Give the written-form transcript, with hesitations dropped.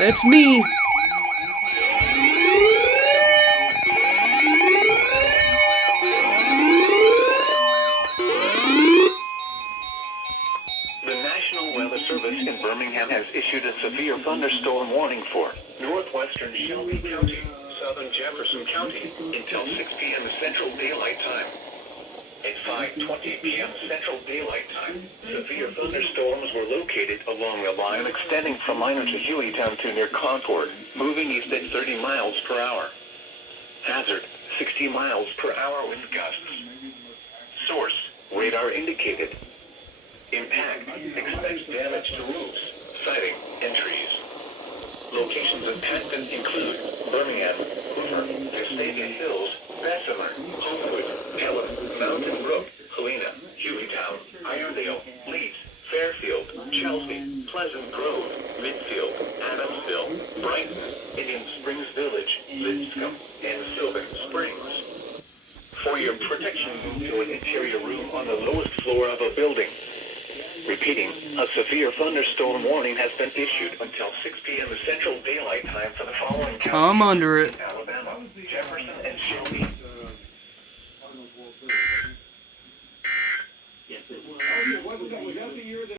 That's me. The National Weather Service in Birmingham has issued a severe thunderstorm warning for northwestern Shelby County, southern Jefferson County, until 6 p.m. Central Daylight Time. At 5:20 p.m. Central Daylight Time, severe thunderstorms were located along the line extending from Minor to Hueytown to near Concord, moving east at 30 miles per hour. Hazard, 60 miles per hour wind gusts. Source, radar indicated. Impact, expect damage to roofs, siding, and trees. Locations impacted include Birmingham, Hoover, Vestavia Hills, Bessemer, Homewood, Pelham, Mountain Brook, Helena, Hueytown, Irondale, Leeds, Fairfield, Chelsea, Pleasant Grove, Midfield, Adamsville, Brighton, Indian Springs Village, Lipscomb, and Sylvan Springs. For your protection, move to an interior room on the lowest floor of a building. Repeating, a severe thunderstorm warning has been issued until 6 p.m. Central Daylight Time for the following counties: I'm under it. Alabama, Jefferson, and Shelby. Was that the year that